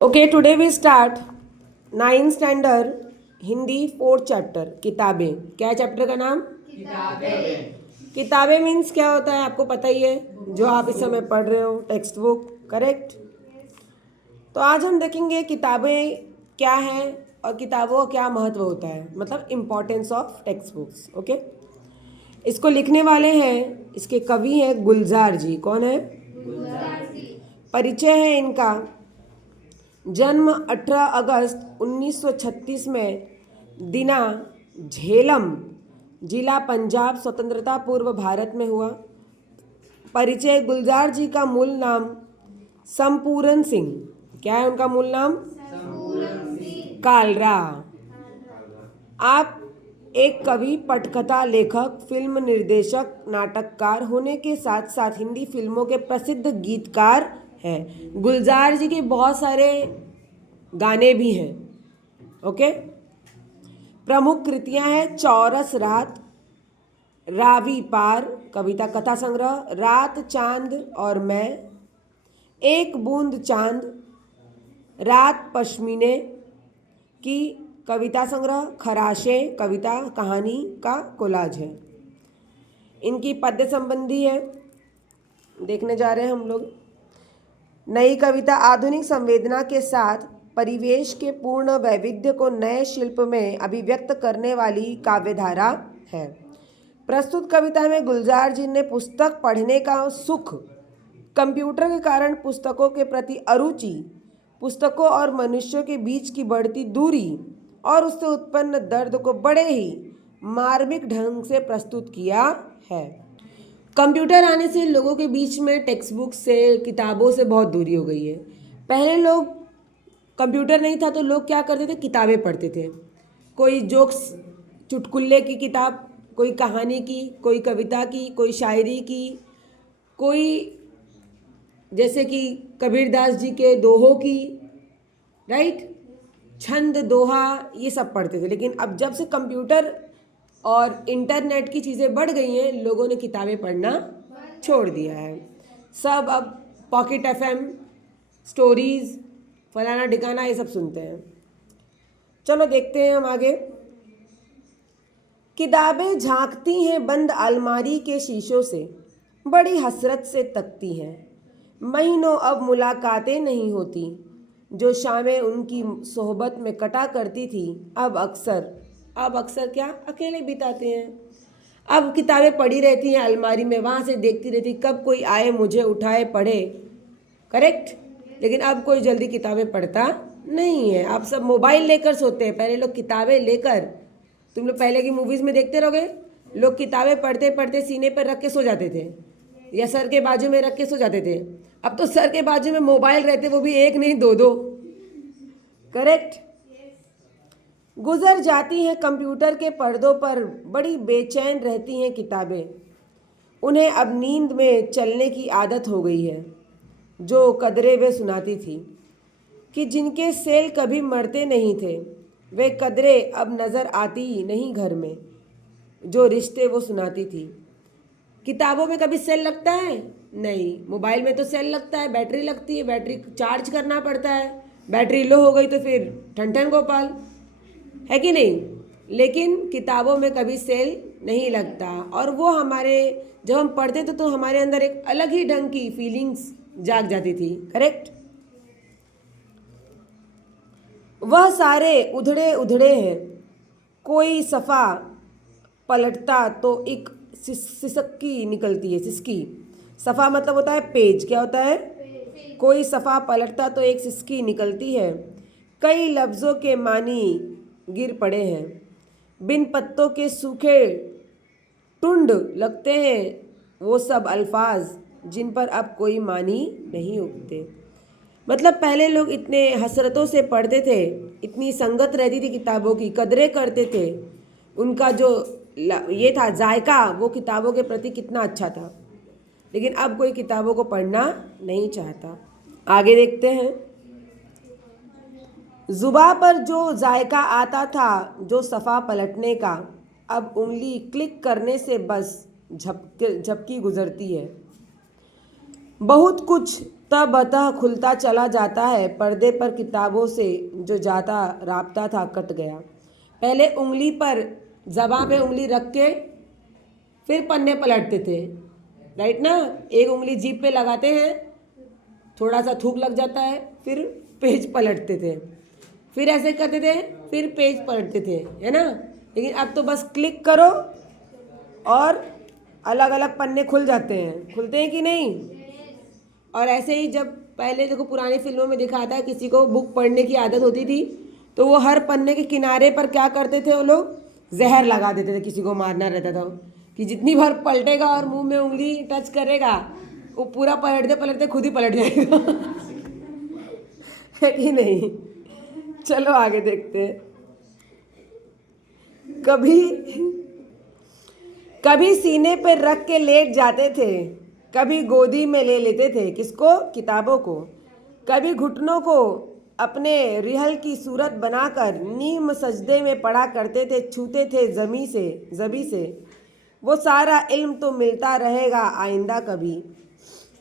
Okay, today we start 9th standard Hindi 4th chapter किताबें। क्या है चैप्टर का नाम? किताबें मीन्स क्या होता है आपको पता ही है, जो आप इस समय पढ़ रहे हो, टेक्स्ट बुक, करेक्ट। तो आज हम देखेंगे किताबें क्या हैं और किताबों का क्या महत्व होता है, मतलब importance of text books. Okay, इसको लिखने वाले हैं, इसके कवि हैं गुलजार जी। कौन है? गुलजार जी। परिचय है इनका। जन्म 18 अगस्त 1936 में दिना, झेलम जिला, पंजाब, स्वतंत्रता पूर्व भारत में हुआ। परिचय, गुलजार जी का मूल नाम संपूर्ण सिंह। क्या है उनका मूल नाम? संपूर्ण सिंह कालरा। आप एक कवि, पटकथा लेखक, फिल्म निर्देशक, नाटककार होने के साथ साथ हिंदी फिल्मों के प्रसिद्ध गीतकार हैं। गुलजार जी के बहुत सारे गाने भी हैं। ओके, प्रमुख कृतियां हैं चौरस रात, रावी पार कविता कथा संग्रह, रात चांद और मैं, एक बूंद चांद, रात पश्मीने की कविता संग्रह, खराशे कविता कहानी का कोलाज है। इनकी पद्य संबंधी है, देखने जा रहे हैं हम लोग। नई कविता आधुनिक संवेदना के साथ परिवेश के पूर्ण वैविध्य को नए शिल्प में अभिव्यक्त करने वाली काव्यधारा है। प्रस्तुत कविता में गुलजार जी ने पुस्तक पढ़ने का सुख, कंप्यूटर के कारण पुस्तकों के प्रति अरुचि, पुस्तकों और मनुष्यों के बीच की बढ़ती दूरी और उससे उत्पन्न दर्द को बड़े ही मार्मिक ढंग से प्रस्तुत किया है। कंप्यूटर आने से लोगों के बीच में टेक्स्ट बुक से, किताबों से बहुत दूरी हो गई है। पहले लोग, कंप्यूटर नहीं था तो लोग क्या करते थे? किताबें पढ़ते थे। कोई जोक्स, चुटकुल्ले की किताब, कोई कहानी की, कोई कविता की, कोई शायरी की, कोई जैसे कि कबीरदास जी के दोहों की, राइट, छंद दोहा, ये सब पढ़ते थे। लेकिन अब जब से कंप्यूटर और इंटरनेट की चीज़ें बढ़ गई हैं, लोगों ने किताबें पढ़ना छोड़ दिया है। सब अब पॉकेट एफएम, स्टोरीज, फलाना ठिकाना, ये सब सुनते हैं। चलो देखते हैं हम आगे। किताबें झांकती हैं बंद अलमारी के शीशों से, बड़ी हसरत से तकती हैं। महीनों अब मुलाकातें नहीं होती, जो शामें उनकी सोहबत में कटा करती थी अब अक्सर क्या अकेले बिताते हैं। अब किताबें पड़ी रहती हैं अलमारी में, वहाँ से देखती रहती कब कोई आए मुझे उठाए पढ़े, करेक्ट। लेकिन अब कोई जल्दी किताबें पढ़ता नहीं है, अब सब मोबाइल लेकर सोते हैं। पहले लोग किताबें लेकर, तुम लोग पहले की मूवीज़ में देखते रहोगे, लोग किताबें पढ़ते पढ़ते सीने पर रख के सो जाते थे या सर के बाजू में रख के सो जाते थे। अब तो सर के बाजू में मोबाइल रहते, वो भी एक नहीं दो दो, करेक्ट। गुजर जाती हैं कंप्यूटर के पर्दों पर, बड़ी बेचैन रहती हैं किताबें। उन्हें अब नींद में चलने की आदत हो गई है। जो कदरें वे सुनाती थी कि जिनके सेल कभी मरते नहीं थे, वे कदरें अब नज़र आती ही नहीं घर में। जो रिश्ते वो सुनाती थी। किताबों में कभी सेल लगता है? नहीं। मोबाइल में तो सेल लगता है, बैटरी लगती है, बैटरी चार्ज करना पड़ता है, बैटरी लो हो गई तो फिर ठन ठन गोपाल, है कि नहीं। लेकिन किताबों में कभी सेल नहीं लगता, और वो हमारे, जब हम पढ़ते थे तो हमारे अंदर एक अलग ही ढंग की फीलिंग्स जाग जाती थी, करेक्ट। वह सारे उधड़े उधड़े हैं, कोई सफ़ा पलटता तो एक सिसकी निकलती है। सिसकी, सफ़ा मतलब होता है पेज, क्या होता है? कोई सफ़ा पलटता तो एक सिसकी निकलती है। कई लफ्ज़ों के मानी गिर पड़े हैं, बिन पत्तों के सूखे टुंड लगते हैं वो सब अल्फाज, जिन पर अब कोई मानी नहीं उगते। मतलब पहले लोग इतने हसरतों से पढ़ते थे, इतनी संगत रहती थी किताबों की, कदरें करते थे, उनका जो ये था जायका, वो किताबों के प्रति कितना अच्छा था। लेकिन अब कोई किताबों को पढ़ना नहीं चाहता। आगे देखते हैं। जुबा पर जो जायका आता था, जो सफ़ा पलटने का, अब उंगली क्लिक करने से बस झपकी गुजरती है। बहुत कुछ तबतः खुलता चला जाता है, पर्दे पर किताबों से जो जाता राब्ता था कट गया। पहले उंगली पर ज़बां पे उंगली रख के फिर पन्ने पलटते थे, राइट ना। एक उंगली जीभ पे लगाते हैं, थोड़ा सा थूक लग जाता है, फिर पेज पलटते थे, फिर ऐसे करते थे, फिर पेज पलटते थे, है ना। लेकिन अब तो बस क्लिक करो और अलग अलग पन्ने खुल जाते हैं। खुलते हैं कि नहीं। और ऐसे ही जब पहले देखो पुरानी फिल्मों में दिखाता है किसी को बुक पढ़ने की आदत होती थी तो वो हर पन्ने के किनारे पर क्या करते थे, वो लोग जहर लगा देते थे। किसी को मारना रहता था कि जितनी बार पलटेगा और मुंह में उंगली टच करेगा वो पूरा पलटते पलटते खुद ही पलट जाएगा। है कि नहीं। चलो आगे देखते हैं। कभी सीने पे रख के लेट जाते थे, कभी गोदी में ले लेते थे, किसको, किताबों को। कभी घुटनों को अपने रिहल की सूरत बनाकर नीम सजदे में पढ़ा करते थे, छूते थे जबी से। वो सारा इल्म तो मिलता रहेगा आइंदा कभी।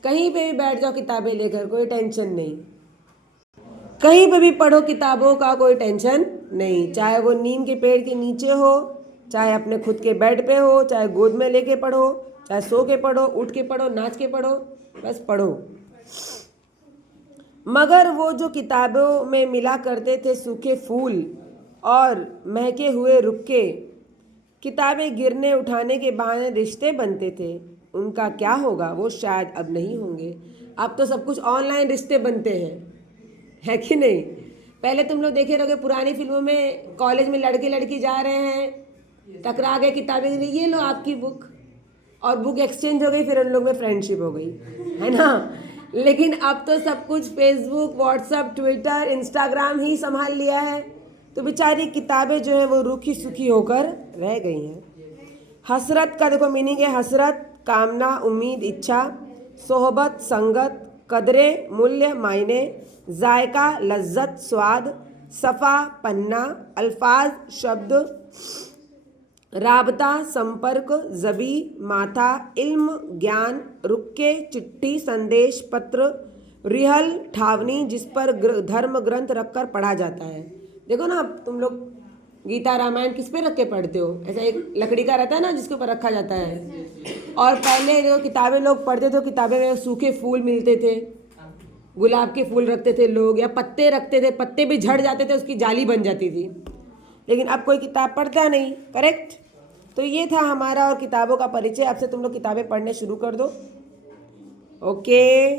कहीं पे भी बैठ जाओ किताबें लेकर, कोई टेंशन नहीं। कहीं पे भी पढ़ो किताबों का कोई टेंशन नहीं, चाहे वो नीम के पेड़ के नीचे हो, चाहे अपने खुद के बेड पे हो, चाहे गोद में लेके पढ़ो, चाहे सो के पढ़ो, उठ के पढ़ो, नाच के पढ़ो, बस पढ़ो। मगर वो जो किताबों में मिला करते थे सूखे फूल और महके हुए रुक्के, किताबें गिरने उठाने के बहाने रिश्ते बनते थे, उनका क्या होगा, वो शायद अब नहीं होंगे। अब तो सब कुछ ऑनलाइन रिश्ते बनते हैं, है कि नहीं। पहले तुम लोग देखे रहोगे पुरानी फिल्मों में कॉलेज में लड़के लड़की जा रहे हैं, टकरा गए किताबें के लिए, ये लो आपकी बुक, और बुक एक्सचेंज हो गई, फिर उन लोग में फ्रेंडशिप हो गई, है ना। लेकिन अब तो सब कुछ फेसबुक, व्हाट्सएप, ट्विटर, इंस्टाग्राम ही संभाल लिया है, तो बेचारी किताबें जो है वो रूखी सूखी होकर रह गई हैं। हसरत का देखो मीनिंग है, हसरत कामना, उम्मीद, इच्छा। सोहबत संगत, कदरे मूल्य मायने, जायका लज्जत स्वाद, सफ़ा पन्ना, अल्फाज शब्द, राबता संपर्क, जबी माथा, इल्म ज्ञान, रुक्के चिट्ठी संदेश पत्र, रिहल ठावनी जिस पर धर्म ग्रंथ रखकर पढ़ा जाता है। देखो ना तुम लोग गीता रामायण किस पे रख के पढ़ते हो, ऐसा एक लकड़ी का रहता है ना जिसके ऊपर रखा जाता है। और पहले जो किताबें लोग पढ़ते थे, किताबें में सूखे फूल मिलते थे, गुलाब के फूल रखते थे लोग, या पत्ते रखते थे, पत्ते भी झड़ जाते थे, उसकी जाली बन जाती थी। लेकिन अब कोई किताब पढ़ता नहीं, करेक्ट। तो ये था हमारा और किताबों का परिचय। अब से तुम लोग किताबें पढ़ने शुरू कर दो। ओके।